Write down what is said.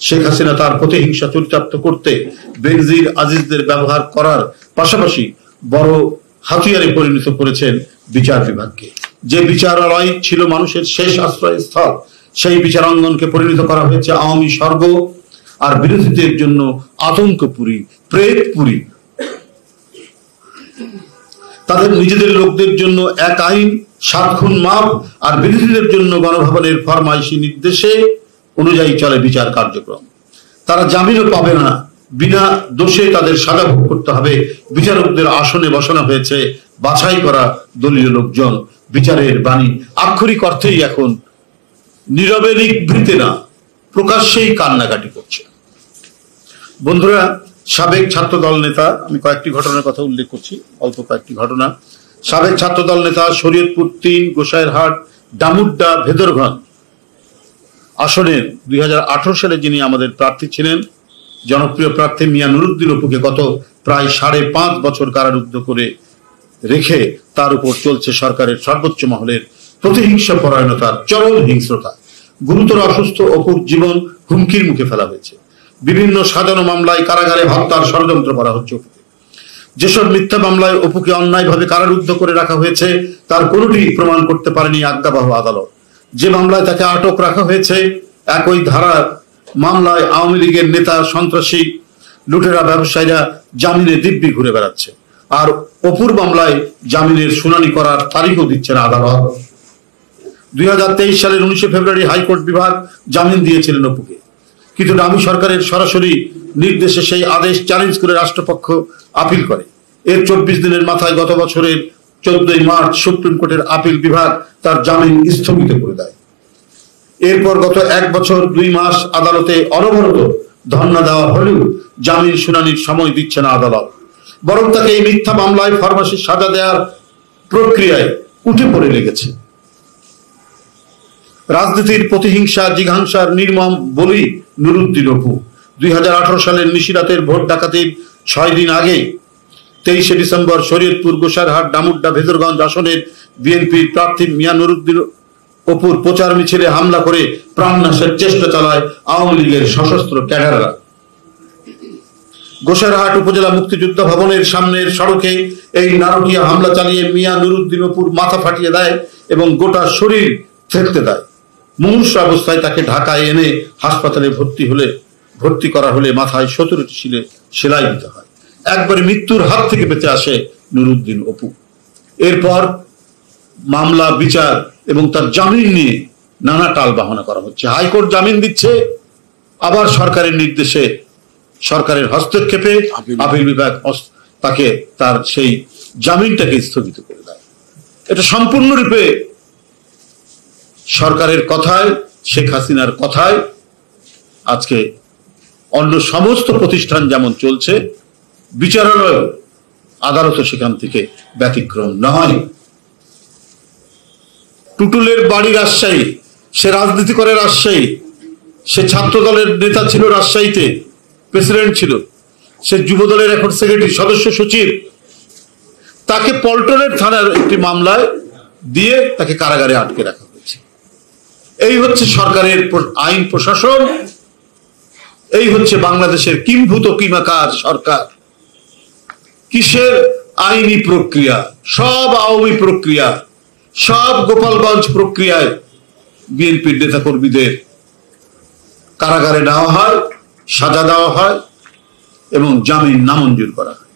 শেখ হাসিনা তার প্রতিহিংসা চরিতার্থ করতে বেনজির আজিজদের ব্যবহার করার পাশাপাশি বড় হাতিয়ারে পরিণত করেছেন বিচার বিভাগকে। যে বিচারালয় ছিল মানুষের শেষ আশ্রয়স্থল, সেই বিচারাঙ্গনকে পরিণত করা হয়েছে আওয়ামী স্বর্গ আর বিরোধীদের জন্য আতঙ্কপুরী, প্রেতপুরী। তাদের নিজেদের লোকদের জন্য এক আইন, 7 খুন মাপ, আর বিরোধীদের জন্য গণভবনের ফরমাইশি নির্দেশে অনুযায়ী চলে বিচার কার্যক্রম। তারা জামিনও পাবে না, বিনা দোষে তাদের সাজা ভোগ করতে হবে। বিচারকদের আসনে বসানো হয়েছে বাছাই করা দলীয় লোকজন। বিচারের বাণী আক্ষরিক অর্থেই এখন নীরবে নিভৃতে না, প্রকাশ্যেই কান্নাকাটি করছে। বন্ধুরা, সাবেক ছাত্রদল নেতা, আমি কয়েকটি ঘটনার কথা উল্লেখ করছি, অল্প কয়েকটি ঘটনা। সাবেক ছাত্রদল নেতা, শরীয়তপুর 3, গোসাইরহাট, ডামুড্ডা, ভেদরগঞ্জ আসনের 2018 সালে যিনি আমাদের প্রার্থী ছিলেন, জনপ্রিয় প্রার্থী মিয়া নুরুদ্দিন অপুকে গত প্রায় 5.5 বছর কারারুদ্ধ করে রেখে তার উপর চলছে সরকারের সর্বোচ্চ মহলের প্রতিহিংসা পরায়ণতার চরম হিংস্রতা। গুরুতর অসুস্থ অপুর জীবন হুমকির মুখে ফেলা হয়েছে। বিভিন্ন সাজানো মামলায় কারাগারে হত্যার ষড়যন্ত্র করা হচ্ছে অপুকে। যেসব মিথ্যা মামলায় অপুকে অন্যায়ভাবে কারারুদ্ধ করে রাখা হয়েছে তার কোনোটি প্রমাণ করতে পারেনি আজ্ঞাবহ আদালত। যে মামলায় তাকে আটক রাখা হয়েছে, একই ধারার মামলায় আওয়ামী লীগের নেতা, সন্ত্রাসী, লুটেরা ব্যবসায়ীরা জামিনে দিব্যি ঘুরে বেড়াচ্ছে। আর অপুর মামলায় জামিনের শুনানি করার তারিখও দিচ্ছে না আদালত। 2023 সালের 19 ফেব্রুয়ারি হাইকোর্ট বিভাগ জামিন দিয়েছিলেন অপুকে, কিন্তু ডামি সরকারের সরাসরি নির্দেশে সেই আদেশ চ্যালেঞ্জ করে রাষ্ট্রপক্ষ আপিল করে। এর 24 দিনের মাথায় গত বছরের 14 মার্চ সুপ্রিম কোর্টের আপিল বিভাগ তার জামিন স্থগিত করে দেয়। এরপর গত 1 বছর 2 মাস আদালতে অনবরত ধর্ণা দেওয়া হলেও জামিন শুনানির সময় দিচ্ছে না আদালত, বরং তাকে এই মিথ্যা মামলায় ফার্মাসির সাজা দেওয়ার প্রক্রিয়ায় উঠে পড়ে লেগেছে। রাজনীতির প্রতিহিংসা, জিঘাংসার নির্মম বলি নুরুদ্দিন অপু। 2018 সালের নিশিরাতের ভোট ডাকাতির 6 দিন আগে 23 ডিসেম্বর শরীয়তপুর, গোসাইরহাট, ডামুড্ডা, ভেদরগঞ্জ আসনের বিএনপির প্রার্থী মিয়া নুরুদ্দিন অপুর প্রচার মিছিলে হামলা করে প্রাণনাশের চেষ্টা চালায় আওয়ামী লীগের সশস্ত্র ক্যাডাররা। গোসাইরহাট উপজেলা মুক্তিযোদ্ধা ভবনের সামনের সড়কে এই নারকীয় হামলা চালিয়ে মিয়া নুরুদ্দিন অপুর মাথা ফাটিয়ে দেয় এবং গোটা শরীর থেতলে দেয়। মুমূর্ষু অবস্থায় তাকে ঢাকায় এনে হাসপাতালে ভর্তি করা হলে মাথায় 17টি সেলাই দিতে হয়। একবারে মৃত্যুর হাত থেকে বেঁচে আসে নুরুদ্দিন অপু। এরপর মামলা, বিচার এবং তার জামিন নিয়ে নানা টাল বাহানা করা হচ্ছে। হাইকোর্ট জামিন দিচ্ছে, আবার সরকারের নির্দেশে, সরকারের হস্তক্ষেপে আপিল বিভাগ তাকে তার সেই জামিনটাকে স্থগিত করে দেয়। এটা সম্পূর্ণরূপে সরকারের কথায়, শেখ হাসিনার কথায় আজকে অন্য সমস্ত প্রতিষ্ঠান যেমন চলছে, বিচারালয়, আদালত সেখান থেকে ব্যতিক্রম নয়। টুটুলের বাড়ি রাজশাহী, সে রাজনীতি করে রাজশাহী, সে ছাত্র দলের নেতা ছিল রাজশাহীতে, প্রেসিডেন্ট ছিল, সে যুব দলের এখন সেক্রেটারি, সদস্য সচিব। তাকে পল্টনের থানার একটি মামলায় দিয়ে তাকে কারাগারে আটকে রাখা হয়েছে। এই হচ্ছে সরকারের আইন প্রশাসন, এই হচ্ছে বাংলাদেশের কিম্ভূত কিমাকার সরকার। কিসের আইনি প্রক্রিয়া? সব আওয়ামী প্রক্রিয়া, সব গোপালগঞ্জ প্রক্রিয়ায় বিএনপির নেতা কর্মীদের কারাগারে নেওয়া হয়, সাজা দেওয়া হয় এবং জামিন নামঞ্জুর করা হয়।